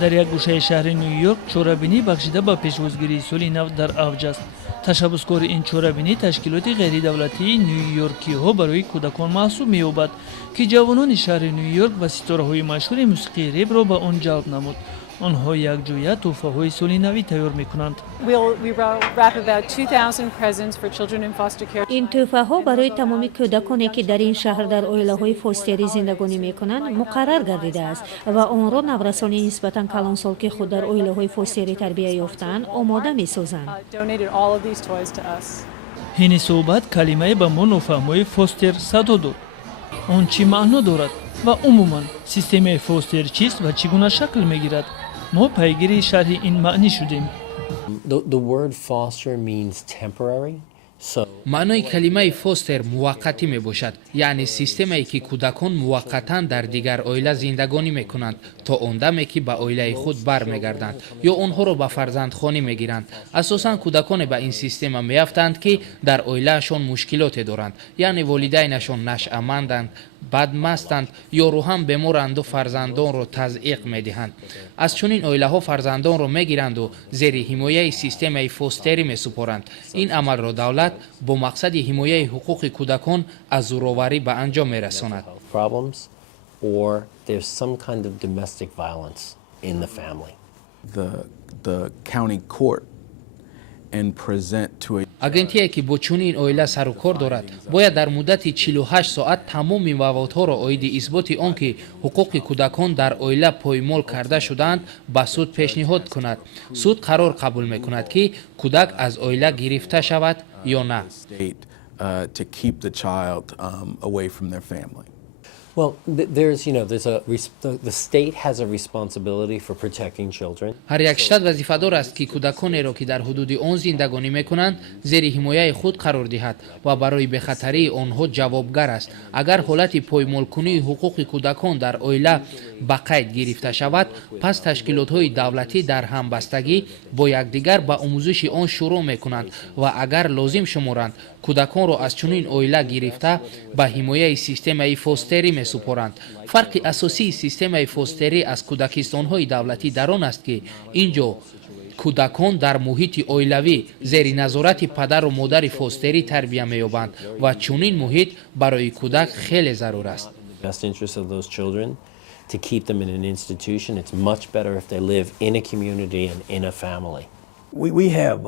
در یک گوشه شهر نیویورک چورابینی بخشیده با پیش‌گویی سالی نو در اوج است. تشبثکار این چورابینی تشکیلات غیر دولتی نیویورکی ها برای کودکان محسوب می‌یابد که جوانان شهر نیویورک و ستاره‌های مشهور موسیقی رپ را به آن جلب نمود. آنها یک جویه تحفه‌های سالی نوی تیار می‌کنند. این تحفه ها برای تمامی کودکانی که در این شهر در عائله‌های فاستری زندگانی می‌کنند مقرر گردیده است و آن را نورسانی نسبتاً کلانسال که خود در عائله‌های فاستری تربیت یافته‌اند آماده می‌سازند. این صحبت کلمه به ما نفهمای فاستر صدا داد. آن چی معنا دارد و عموماً سیستم فاستر چیست و چگونه شکل می‌گیرد؟ ما پیگیری شرح این معنی شدیم. The word foster means temporary. معنای کلمه فاستر موقتی می باشد، یعنی سیستمی که کودکان موقتا در دیگر عائله زندگانی می کنند تا آن دمی که به عائله خود برمیگردند یا آنها را به فرزندخوانی می گیرند. اساساً کودکان به این سیستم می افتند که در عائلهشان مشکلات دارند، یعنی والدینشان نشأمندند، بدمستند یا روحاً بیمارند و فرزندان را تضعیف می دهند. از چنین عائله ها فرزندان را می گیرند و زیر حمایه سیستم فاستری می سپارند. این عمل را دولت با مقصد حمایه حقوق کودکان از زورآوری به انجام می رساند. Or there's some kind of domestic violence in the family. The county court and present to a агентие ки бо чунин оила сару кор дорад бояд дар муддати 48 соат тамоми маводҳоро оиди исботи он ки ҳуқуқи кӯдакон дар оила поймол карда шудаанд ба суд пешниҳод кунад. суд қарор қабул мекунад ки кӯдак аз оила гирифта шавад ё на. to keep the child away from their family. Well, the state has a responsibility for protecting children. ҳар як штат вазифадор аст ки кӯдаконеро ки дар ҳудуди он зиндагонӣ мекунанд зери ҳимояи худ қарор диҳад ва барои бехатарии онҳо ҷавобгар аст. агар ҳолати поймолкунии ҳуқуқи кӯдакон дар оила ба қайд гирифта шавад, пас ташкилотҳои давлатӣ дар ҳамбастагӣ бо якдигар ба омӯзиши он шурӯъ мекунанд ва агар лозим шуморанд кӯдаконро аз чунин оила гирифта ба ҳимояи системаи фостерӣ месупоранд. фарқи асосии системаи фостерӣ аз кӯдакистонҳои давлатӣ дар он аст ки ин ҷо кӯдакон дар муҳити оилавӣ зери назорати падару модари фостерӣ тарбия меёбанд ва чунин муҳит барои кӯдак хеле зарур аст. To keep them in an institution, it's much better if they live in a community and in a family. We have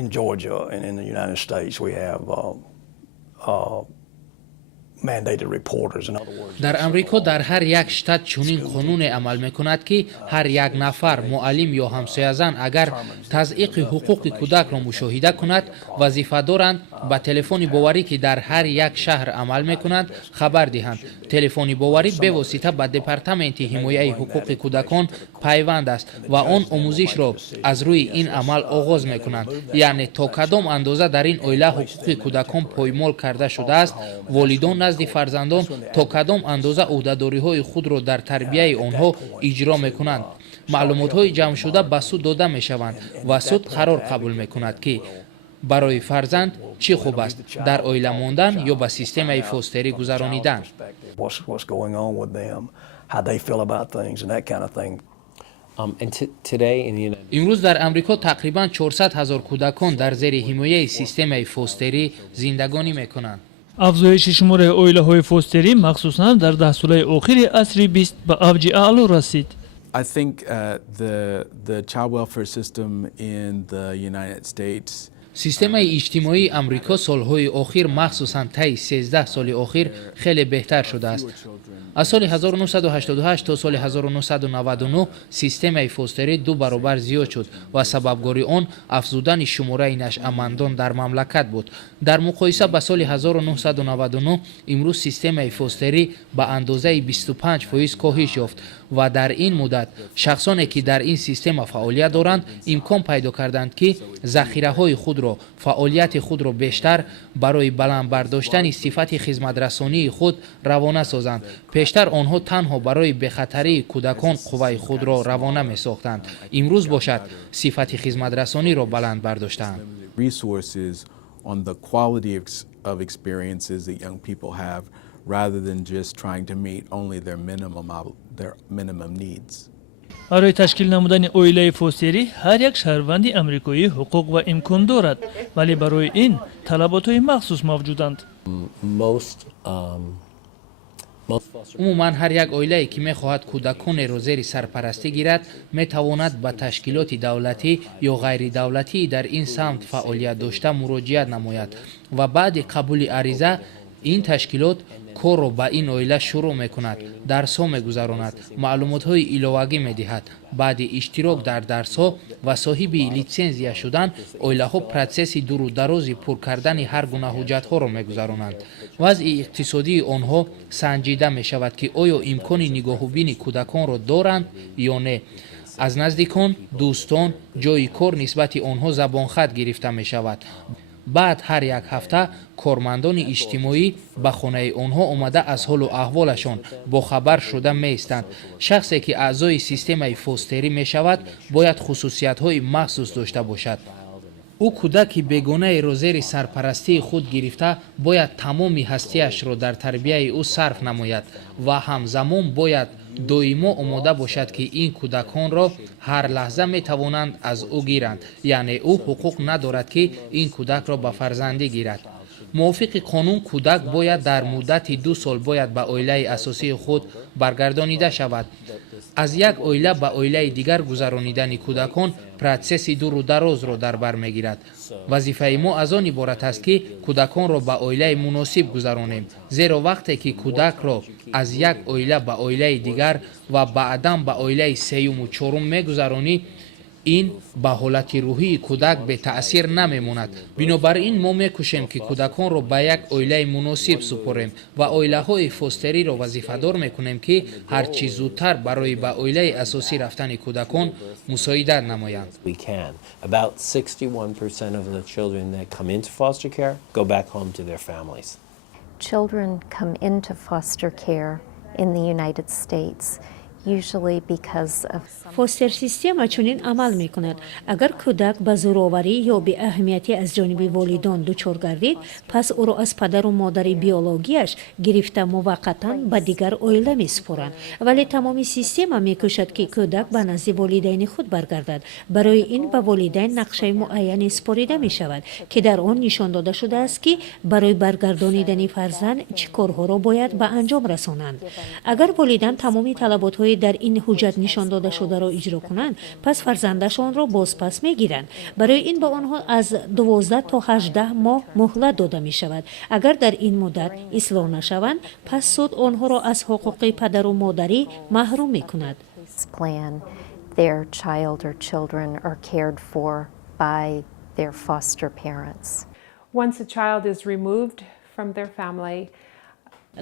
in Georgia and in the United States, we have mandated reporters. In other words, дар амрико дар ҳар як штат чунин қонуне амал мекунад ки ҳар як нафар муаллим ё ҳамсоязан агар тазъиқи ҳуқуқи кӯдакро мушоҳида кунад вазифа доранд ба телефони боварӣ ки дар ҳар як шаҳр амал мекунанд хабар диҳанд. телефони боварӣ бевосита ба департаменти ҳимояи ҳуқуқи кӯдакон пайванд аст ва он омӯзишро аз рӯи ин амал оғоз мекунанд, яъне то кадом андоза дар ин оила ҳуқуқи кӯдакон поймол карда шудааст, волидон назди фарзандон то кадом андоза ӯҳдадориҳои худро дар тарбияи онҳо иҷро мекунанд. маълумотҳои ҷамъшуда ба суд дода мешаванд ва суд қарор қабул мекунад ки барои фарзанд чӣ хуб аст, дар оила мондан ё ба системаи фостерӣ гузаронидан. имрӯз дар амрико тақрибан 400 000 кӯдакон дар зери ҳимояи системаи фостерӣ зиндагонӣ мекунанд. افزایش شمار عائله‌های فاستری مخصوصاً در 10 ساله آخر عصر 20 به اوج اعلا رسید. I think the child welfare system in the United States системаи иҷтимоии амрико солҳои охир махсусан таи 13 соли охир хеле беҳтар шудааст. аз соли 1988 то соли 1999 системаи фостерӣ 2 баробар зиёд шуд ва сабабгори он афзудани шумораи нашъамандон дар мамлакат буд. дар муқоиса ба соли 1999 имрӯз системаи фостерӣ ба андозаи 25% коҳиш ёфт ва дар ин муддат шахсоне ки дар ин система фаъолият доранд имкон пайдо карданд ки захираҳои худро фаъолияти худро бештар барои баланд бардоштани сифати хизматрасонии худ равона созанд. пештар онҳо танҳо барои бехатарии кӯдакон қувваи худро равона месохтанд. имрӯз бошад сифати хизматрасониро баланд бардоштаанд. resources on the quality of experiences that young people have rather than just trying to meet only their minimum needs. برای تشکیل نمودن اویلای فوستری هر یک شهروند امریکایی حقوق و امکان دارد ولی برای این طلبات‌های مخصوص موجودند. عموما هر یک اویله‌ای که می‌خواهد کودکان را زیر سرپرستی گیرد می‌تواند به تشکیلات دولتی یا غیر دولتی در این سمت فعالیت داشته مراجعه نماید و بعد قبول عریضه این تشکیلات کار را به این اویله شروع می‌کند، درس‌ها می‌گذراند، معلومات‌های ایلاوگی می‌دهد. بعد اشتراک در درس‌ها و صاحب لیسانس شدن، اویله‌ها پروسس دور و درازی پر کردن هر گونه حجت‌ها را می‌گذرانند. وضع اقتصادی آنها سنجیده می‌شود که آیا امکان نگاه‌بینی کودکان را دارند یا نه. از نزدیکان، دوستان، جای کار نسبت آنها زبانخط گرفته می‌شود. بعد هر یک هفته کارمندان اجتماعی به خانه آنها آمده از حال و احوالشان با خبر شده می‌ایستند. شخصی که اعضای سیستم فوستری می شود باید خصوصیت‌های مخصوص داشته باشد. او کودک بیگانه را زیر سرپرستی خود گرفته باید تمام هستیش را در تربیت او صرف نماید و همزمان باید دائما آماده باشد که این کودکان را هر لحظه می توانند از او گیرند، یعنی او حقوق ندارد که این کودک را به فرزندی گیرد. موافق قانون کودک باید در مدت 2 سال باید به اویله اساسی خود برگردانیده شود. از یک اویله به اویله دیگر گذرانیدن کودکان پروسس دور و دراز را در بر میگیرد. وظیفه ما از آن عبارت است که کودکان را به اویله مناسب گذرانیم، زیرا وقتی که کودک را از یک اویله به اویله دیگر و بعداً به اویله سوم و چهارم میگذرانی، این به حالت روحی کودک به تأثیر نمیماند. بنابراین ما میکوشیم که کودکان را به یک اویله مناسب سپاریم و اویله های فوستری را وظیفه دار میکنیم که هر چه زودتر برای به اویله اساسی رفتن کودکان مساعدت نمایند. We can. About 61% of the children that come into foster care go back home to their families. Children come into foster care in the United States usually because of فوستر سیستم چنین عمل می کند. اگر کودک به زورآوری یا به اهمیتی از جانب والدان دچار گردید، پس او را از پدر و مادر بیولوژیش گرفته موقتا به دیگر اویله می سپارند. ولی تمام سیستم می کوشد که کودک به نزد والدین خود برگردد. برای این به والدین نقشه معینی سپاریده می شود که در آن نشان داده شده است که برای برگردانیدن فرزند چه کارها را باید به انجام رسانند. اگر والدین تمامی طلبات در این حجت نشان داده شده را اجرا کنند، پس فرزندشان را بازپس میگیرند. برای این به آنها از 12 تا 18 ماه مهلت داده می شود. اگر در این مدت اصلاح نشوند، پس سود آنها را از حقوق پدر و مادری محروم می کند. plan. Their child or children are cared for by their foster parents. Once a child is removed from their family,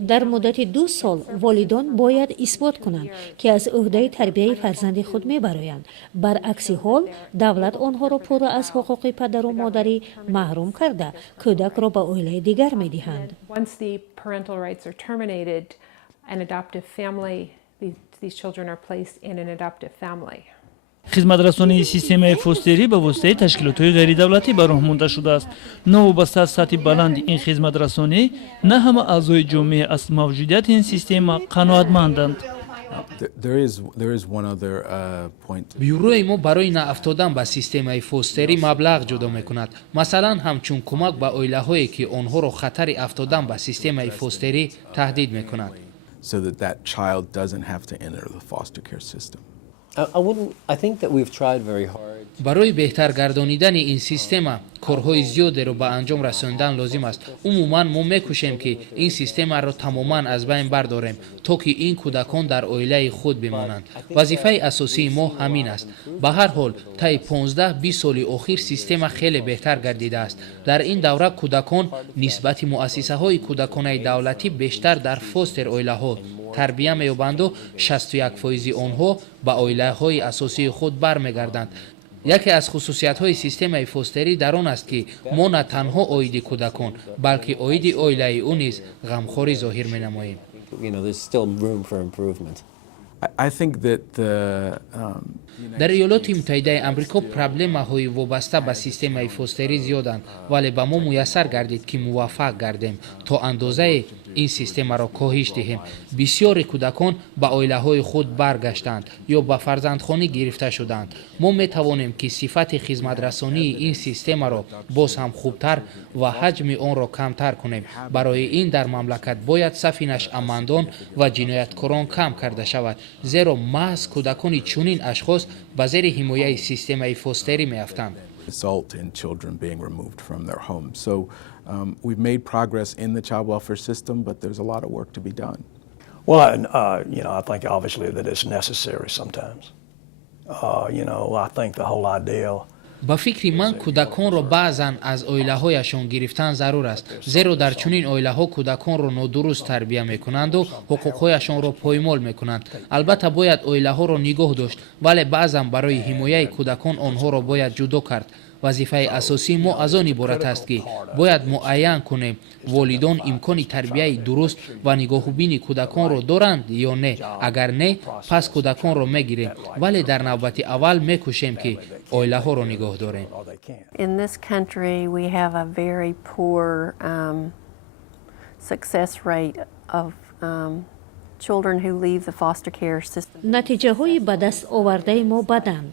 در مدت 2 سال والدان باید اثبات کنند که از عهده تربیت فرزند خود میبرایند. برعکس حال دولت آنها را پر از حقوق پدر و مادری محروم کرده کودک را به اویله دیگر میدهند. once the parental rights are terminated, an adoptive family, these children are placed in an adoptive family. خدمترسانی سیستم فوستری به واسطه تشکیلات‌های غیر دولتی به راه مانده شده است. نوابسته از سطح بلند این خدمترسانی نه همه اعضای جامعه از موجودیت این سیستم قناعتمندند. There is one other point. بیوروی ما برای ناافتادن به سیستم فوستری مبلغ جدا میکند. مثلا همچون کمک به اویله هایی که آنها را خطر افتادن به سیستم فوستری تهدید میکند. So that child doesn't have to enter the foster care system. I think that we've tried very hard. برای بهتر گردانیدن این سیستم کارهای زیادی را به انجام رساندن لازم است. عموما ما میکوشیم که این سیستم را تماما از بین برداریم تا که این کودکان در اویله خود بمانند. وظیفه اساسی ما همین است. به هر حال طی 15-20 سال اخیر سیستم خیلی بهتر گردیده است. در این دوره کودکان نسبت مؤسسه های کودکانه دولتی بیشتر در فوستر اویله ها تربیت می‌یابند و 61% آنها به اویله های اساسی خود برمیگردند. یکی از خصوصیت‌های سیستم فوستری در آن است که ما نه تنها اوید کودکان بلکه اوید اویله او نیز غمخواری ظاهر می‌نماییم. There's still room for improvement. I think that the дар иёлоти муттаҳидаи амрико проблемаҳои вобаста ба системаи фостери зиёданд, вале ба мо муяссар гардид ки муваффақ гардем то андозае ин системаро коҳиш диҳем. Бисёри кӯдакон ба оилаҳои худ баргаштанд ё ба фарзандхонӣ гирифта шуданд. мо метавонем ки сифати хизматрасонии ин системаро боз ҳам хубтар ва ҳаҷми онро камтар кунем. барои ин дар мамлакат бояд сафи нашъамандон ва ҷинояткорон кам карда шавад, зеро маҳз кӯдакони чунин ашхос ба зери ҳимояи системаи фостери меафтанд. result in children being removed from their homes. So we've made progress in the child welfare system, but there's a lot of work to be done. Well, I think obviously that it's necessary sometimes. I think the whole idea. ба фикри ман кӯдаконро баъзан аз оилаҳояшон гирифтан зарур аст, зеро дар чунин оилаҳо кӯдаконро нодуруст тарбия мекунанду ҳуқуқҳояшонро поймол мекунанд. албатта бояд оилаҳоро нигоҳ дошт, вале баъзан барои ҳимояи кӯдакон онҳоро бояд ҷудо кард. вазифаи асосии мо аз он иборат аст ки бояд муайян кунем волидон имкони тарбияи дуруст ва нигоҳубини кӯдаконро доранд ё не. агар не, пас кӯдаконро мегирем, вале дар навбати аввал мекӯшем ки оилаҳоро нигоҳ дорем. In this country, we have a very poor success rate of children who leave the foster care system. натиҷаҳои ба даст овардаи мо баданд.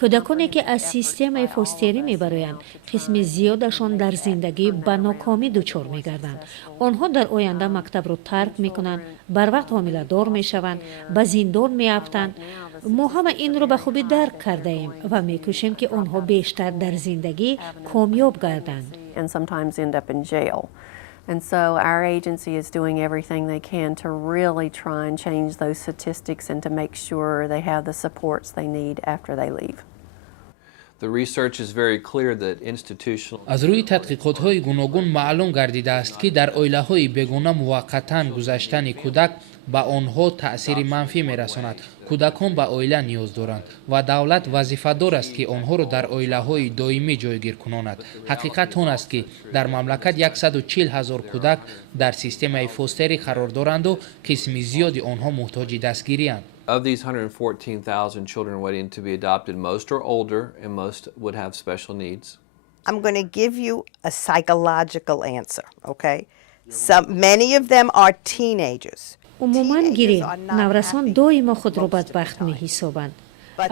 кӯдаконе ки аз системаи фостерӣ мебароянд, қисми зиёдашон дар зиндагӣ ба нокомӣ дучор мегарданд. онҳо дар оянда мактабро тарк мекунанд, барвақт ҳомиладор мешаванд, ба зиндон меафтанд. мо ҳама инро ба хубӣ дарк кардаем ва мекӯшем ки онҳо бештар дар зиндагӣ комёб гарданд. And sometimes end up in jail. And so our agency is doing everything they can to really try and change those statistics and to make sure they have the supports they need after they leave. The research is very clear that institutional аз рӯи тадқиқотҳои гуногун маълум гардидааст ки дар оилаҳои бегуна муваққатан гузаштани кӯдак ба онҳо таъсири манфӣ мерасонад. кӯдакон ба оила ниёз доранд ва давлат вазифадор аст ки онҳоро дар оилаҳои доимӣ ҷойгир кунонад. ҳақиқат он аст ки дар мамлакат 140 000 кӯдак дар системаи фостерӣ қарор доранду қисми зиёди онҳо муҳтоҷи дастгирианд. of these 114,000 children waiting to be adopted, most are older and most would have special needs. I'm going to give you a psychological answer, okay? Many of them are teenagers. умуман гирем, наврасон доимо худро бадбахт меҳисобанд.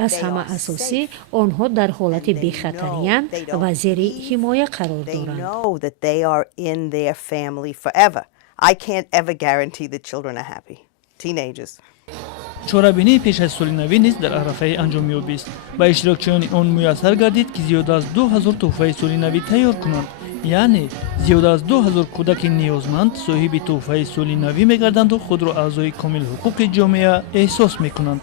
аз ҳама асосӣ, онҳо дар ҳолати бехатариянд ва зери ҳимоя қарор доранд. They know that they are in their family forever. I can't ever guarantee the children are happy. Teenagers. чорабинии пеш аз соли навӣ низ дар арафаи анҷомёбист. ба иштирокчиёни он муяссар гардид ки зиёд аз 2000 тӯҳфаи соли навӣ тайёр кунанд. яъне зиёд аз 2000 кӯдаки ниёзманд соҳиби тӯҳфаи соли навӣ мегарданду худро аъзои комилҳуқуқи ҷомеа эҳсос мекунанд.